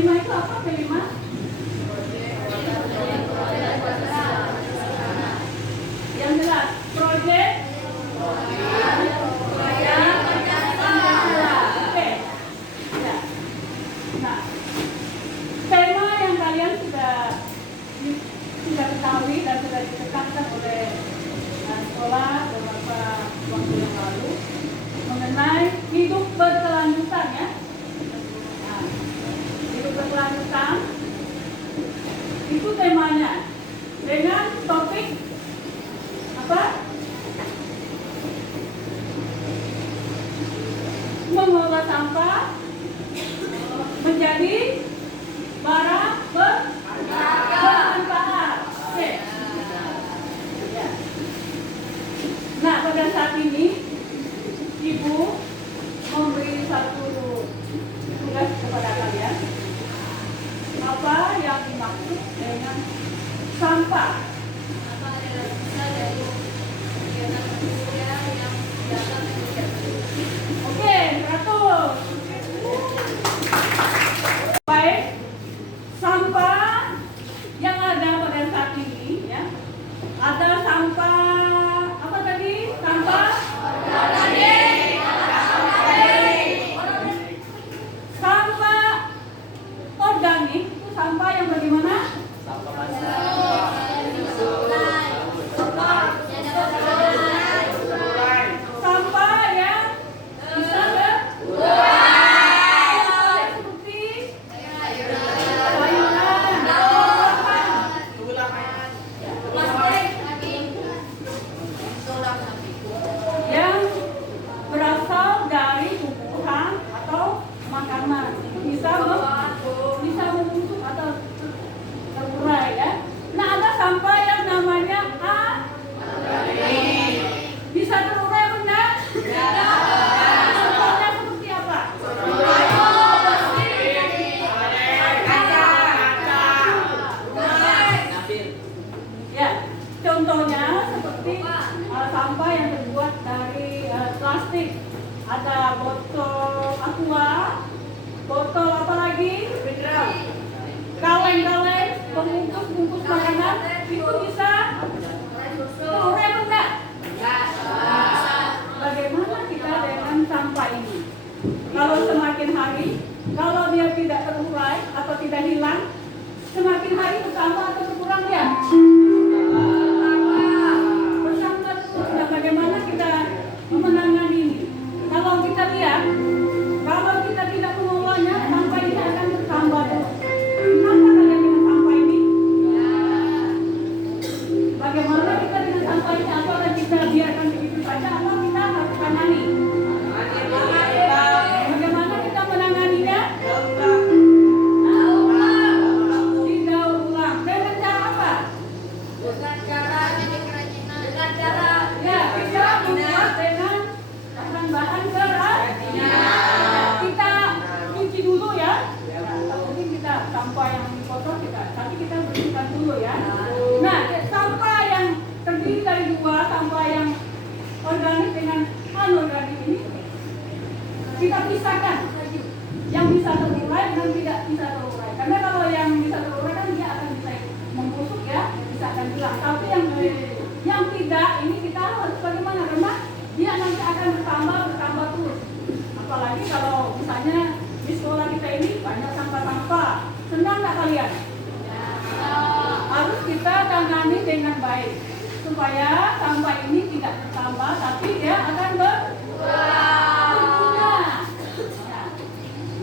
P5 itu apa P5? Yang jelas, proyek Pancasila. Oke. Ya. Nah, tema yang kalian sudah ketahui dan sudah ditekankan oleh sekolah beberapa waktu yang lalu mengenai hidup berkelanjutan ya. Nah, hidup berkelanjutan itu temanya dengan topik apa? Mengolah sampah menjadi barang bermanfaat. Oke. Ya. Nah, pada saat ini Ibu memberi satu tugas kepada kalian. Apa yang dimaksud dengan sampah? Oke, 100. Baik, sampah yang ada pada saat ini ya, ada sampah apa tadi? Sampah organik itu sampah yang bagaimana? Sampah yang bisa seperti sayuran, yang berasal dari tumbuhan atau makanan, bisa membusuk atau terurai ya. Nah, ada sampah yang namanya bisa terurai benar? Contohnya seperti apa? Ya, contohnya seperti sampah yang terbuat dari plastik. Ada botol aqua, botol apa lagi? Kaleng-kaleng, bungkus makanan itu bisa terurai enggak? Bagaimana kita dengan sampah ini? Kalau semakin hari, kalau dia tidak terurai atau tidak hilang, semakin hari bertambah atau berkurang dia? Bertambah terus. Nah, bagaimana kita menangani ini? Kalau kita lihat, kalau kita tidak mengolahnya, sampah ini akan bertambah terus. Kenapa kalian dengan sampah ini? Bagaimana kita dengan sampah ini? Apakah kita biarkan begitu saja atau kita harus tangani? Bagaimana kita menanganinya? Didaur ulang. Dengan cara apa? Ya, kita membuat dengan bahan kerajinan. Kita cuci dulu ya. Mungkin kita sampah yang kotor tapi kita bersihkan dulu ya. Nah, sampah yang terdiri dari dua, sampah yang organik dengan anorganik ini kita pisahkan. Yang bisa terurai dan tidak bisa terurai. Karena kalau yang bisa terurai kan dia akan bisa membusuk ya, bisa akan hilang. Tapi yang tidak ini kita harus bagaimana? Karena dia nanti akan bertambah terus. Apalagi kalau misalnya di sekolah kita ini banyak sampah-sampah. Senang nggak kalian? Harus kita tangani dengan baik supaya sampah ini tidak bertambah, tapi dia akan berguna. Ya.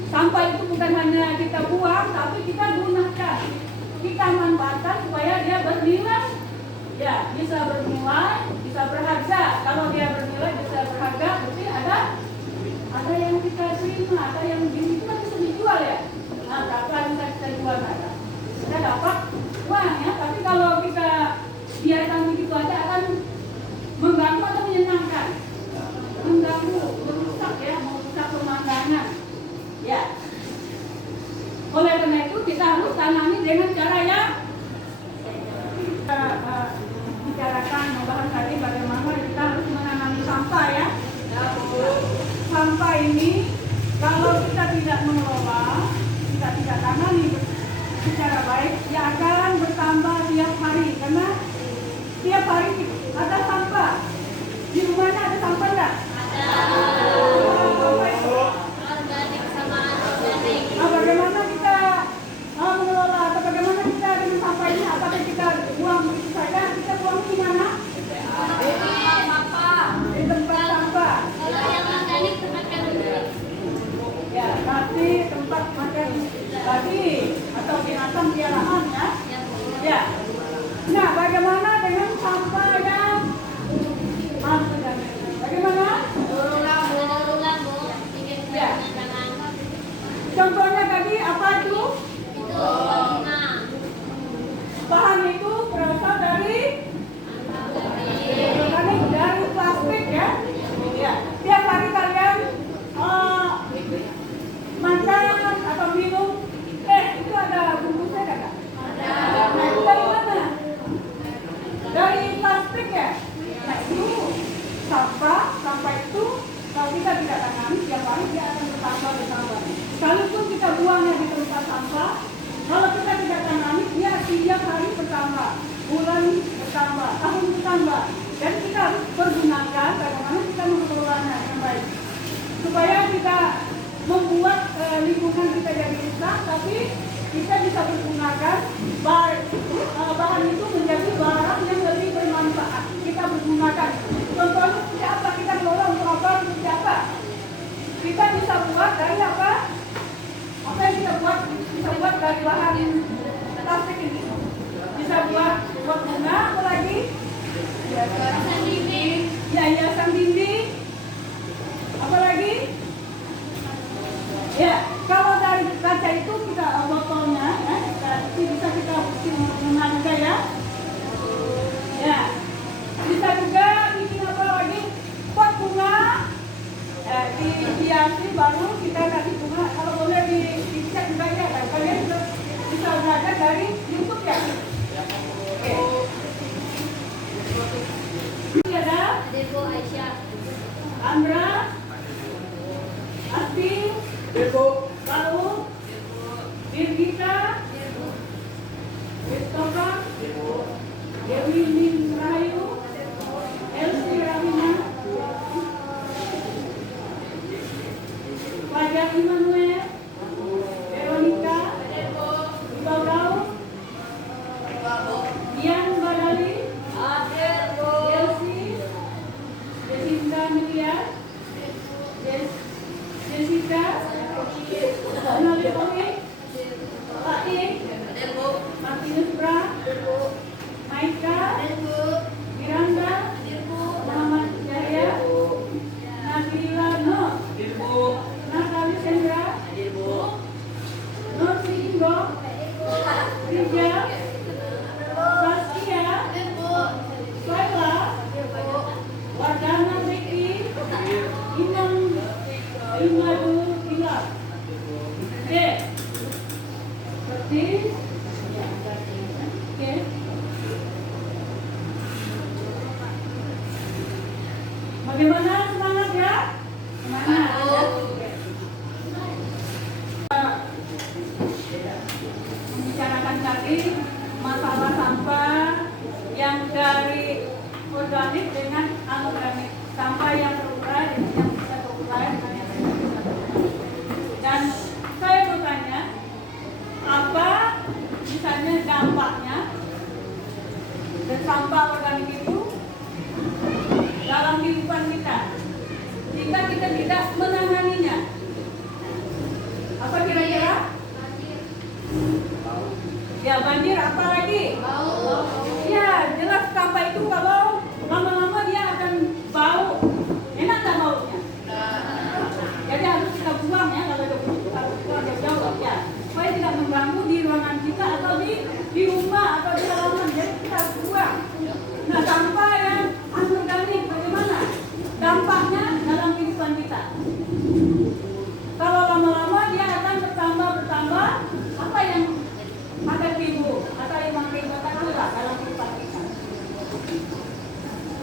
Sampah itu bukan hanya kita buang, tapi kita gunakan, kita manfaatkan supaya dia bernilai. Ya, bisa bernilai, bisa berharga. Kalau dia bernilai, bisa berharga, berarti ada yang kita terima, ada yang gini itu kan bisa dijual ya. Nah, berapa bisa kita jual ada? Kita dapat uang ya. Tapi kalau kita biarkan begitu aja akan mengganggu atau menyenangkan? Mengganggu, merusak ya, merusak pemandangan. Ya. Oleh karena itu kita harus tangani dengan cara yang bicarakan membahas tadi bagaimana kita harus menangani sampah ya. Sampah ini kalau kita tidak mengelola, kita tidak tangani baik, dia akan bertambah tiap hari karena tiap hari ada sampah. Di rumahnya ada sampah enggak? Organik sama anorganik. Nah, bagaimana kita mengelola atau bagaimana kita dengan sampah ini? Apakah kita buang begitu saja? Kita buang di mana? Di tempat sampah. Kalau yang organik tempatkan dulu. Ya, nanti tempat makan babi atau binatang piaraan ya. Ya. Nah, bagaimana dengan sampah yang bagaimana? Ulang, Bu. Bikin Ya. jangan. Contohnya tadi apa itu? Itu bunga. Bahan itu berasal dari Organik. organik dari plastik ya. Ya. Tiap hari kalian makan atau minum itu ada bungkusnya enggak? Nah, itu dari mana? Dari plastik ya. Nah, itu sampah itu kalau kita tidak tangani tiap hari dia akan bertambah. Sekalipun kita buangnya di tempat sampah, kalau kita tidak tangani dia tiap hari bertambah, bulan bertambah, tahun bertambah. Dan kita harus pergunakan bagaimana kita mengelolanya dengan baik supaya kita membuat lingkungan kita jadi rusak, tapi kita bisa menggunakan bahan itu menjadi barang yang lebih bermanfaat. Kita bergunakan. Contohnya seperti apa? Kita kelola untuk apa? Seperti apa? Kita bisa buat dari apa? Apa yang kita buat? Bisa buat dari bahan plastik ini. Bisa buat bunga, apa lagi? Hiasan dinding. Ya, hiasan dinding. Apa lagi? Ya, kalau dari kaca itu kita botolnya ya, bisa kita menangga ya. Ya, bisa juga bikin apa lagi? Pot bunga, dihiasi baru kita kasih bunga. Kalau boleh dicek juga ya, kalian bisa belajar dari YouTube ya. Oke. Ini ada Ada Bu Aisyah. Andra, Asti, Lalu, Birgita, Christopher, Dewi Min Rahayu, Elsi Rahina, Fajar Immanuel, Veronica, Ibabrau, Dian Badali, Elsi, Jessica Melia, Jessica, Nali Oke, Pak Ik, Martinus Bra, Maika, Miranda, Muhammad Jaya, Nabila Nur, Natali Sendra, Nur Singgo, Rijal, Saskia, Soela, Wardana Beki, Imam Imadu Bilal. Oke. Seperti oke. Bagaimana semangat ya? Semangat ya? Membicarakan tadi masalah sampah yang dari organik dengan anorganik, sampah yang terurai dengan yang bisa terurai dengan yang tidak bisa terurai. Dan saya bertanya, apa misalnya dampaknya dan sampah organik itu dalam kehidupan kita jika kita tidak menanganinya? Apa kira-kira? Ya, banjir, apa lagi? Ya, jelas sampah itu kalau lama-lama dia akan bau. Enak nggak baunya? Jadi harus kita buang ya, kalau harus buang jauh-jauh ya, supaya tidak mengganggu di ruangan kita atau di rumah atau di halaman. Jadi kita harus buang. Nah, sampah yang anorganik bagaimana dampaknya dalam kehidupan kita? Kalau lama-lama dia akan bertambah, apa yang akan timbul atau yang mengakibatkan apa dalam kehidupan kita?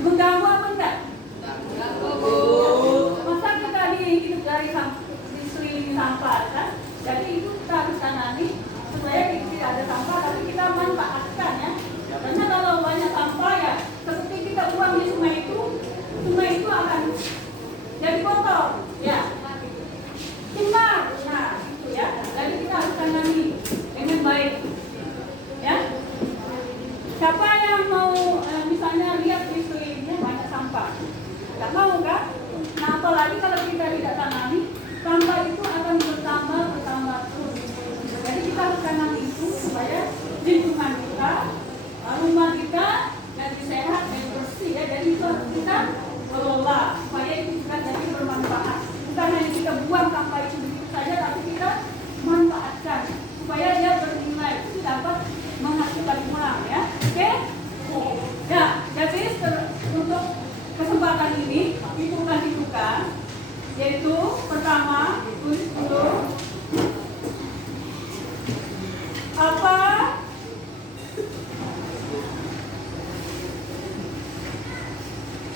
Mengganggu apa enggak? Masa kita hidup dari diselilingi sampah kan? Jadi itu kita harus tangani supaya tidak ada sampah tapi harus kita kelola supaya itu juga jadi bermanfaat. Bukan hanya kita buang sampah itu begitu saja, tapi kita manfaatkan supaya dia bernilai, itu dapat menghasilkan ulang ya. Oke? Ya, jadi untuk kesempatan ini Ibu kasih buka, yaitu pertama tulis dulu apa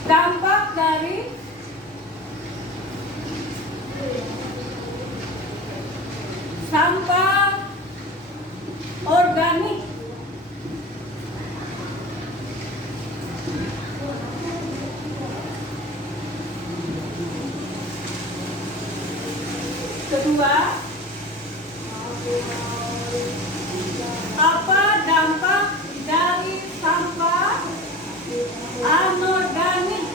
dampak dari sampah organik. Kedua, apa dampak dari sampah anorganik?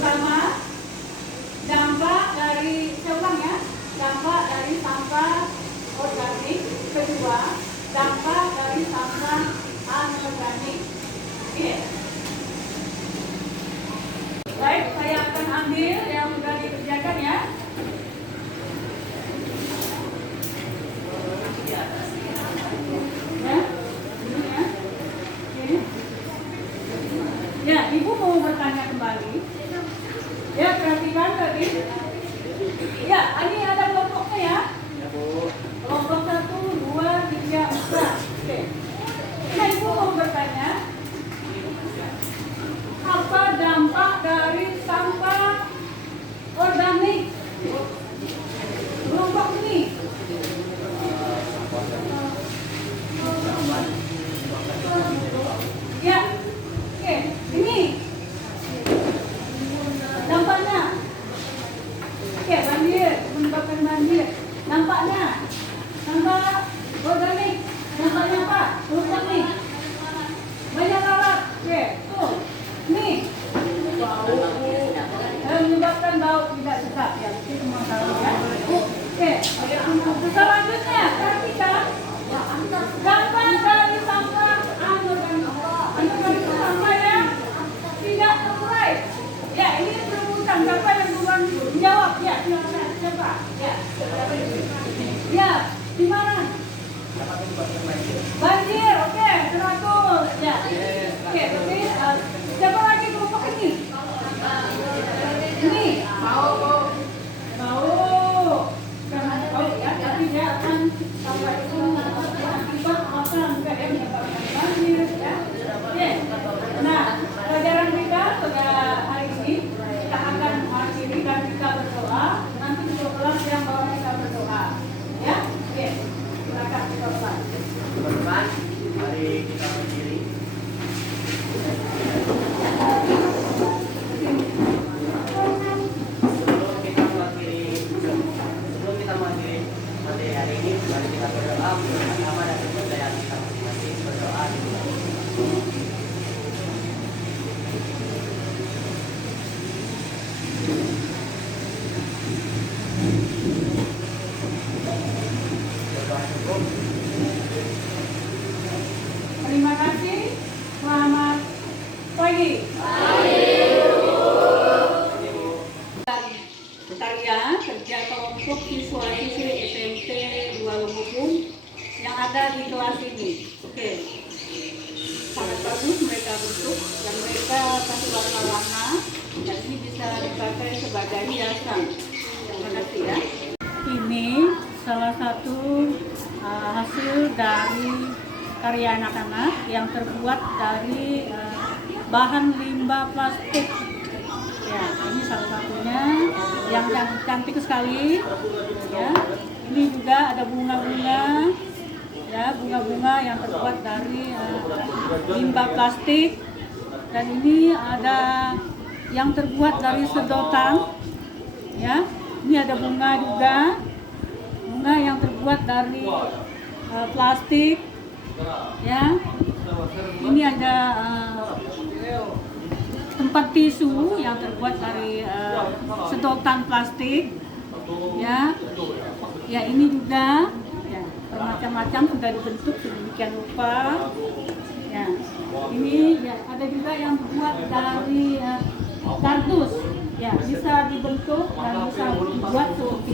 Pertama, dampak dari, saya ulang ya, dampak dari sampah organik. Kedua, dampak dari sampah anorganik. Oke. Baik, saya akan ambil yang sudah dikerjakan ya. Ya, ini ya. Oke. Ya, Ibu mau bertanya kembali. Ya, perhatikan tadi. Ya, ini ada kelompoknya ya. Kelompok 1, 2, 3, 4. Oke. Nah, Ibu mau bertanya, apa dampak dari sampah organik? Kelompok ini. Ya, oke. Ini dampaknya. Oke, banjir, menyebabkan banjir. Dampaknya, sampah organik. Dampaknya apa? Kelompok nih. Banyak alat. Oke, tuh. Nih. Menyebabkan bau tidak sedap ya. Itu semua tahu ya. Oke. Selanjutnya, perhatikan. Dampak dari sampah anorganik. Anorganik itu sampah yang tidak terurai. Ya, ini perebutan. Siapa yang duluan menjawab? Ya, silakan. Siapa? Ya. Ya, di mana? Banjir. Oke, 100. Ya. Oke, tapi siapa lagi kelompok ini? Ini. Bau. Karena bau ya, tapi dia akan sampah itu akibat apa enggak ya, menyebabkan banjir ya. Oke. Nah, pelajaran kita pada hari ini kita akan mengakhiri dan kita berdoa. Nanti di kelas yang bawa kita berdoa. Ya. Oke. Silakan kita berdoa. Teman-teman, mari kita berdiri. Sebelum kita mengakhiri materi hari ini, mari kita berdoa bersama dan kepercayaan kita masing-masing. Berdoa di bulan. Berdoa cukup. Terima kasih. Selamat pagi. Tarian kerja kelompok siswa-siswi SMP 2 Lumukung yang ada di kelas ini. Oke. Sangat bagus mereka bentuk dan mereka kasih warna-warna dan ini bisa dipakai sebagai hiasan. Terima kasih ya. Ini salah satu hasil dari karya anak-anak yang terbuat dari bahan limbah plastik. Ya, ini salah satunya yang cantik sekali. Ya, ini juga ada bunga-bunga. Ya, bunga-bunga yang terbuat dari limbah plastik. Dan ini ada yang terbuat dari sedotan. Ya, ini ada bunga juga. Bunga yang terbuat dari plastik. Ya, ini ada tempat tisu yang terbuat dari sedotan plastik. Ya, ya ini juga ya, bermacam-macam sudah dibentuk sedemikian rupa. Ya, ini ya ada juga yang dibuat dari kardus. Ya, bisa dibentuk dan bisa dibuat seperti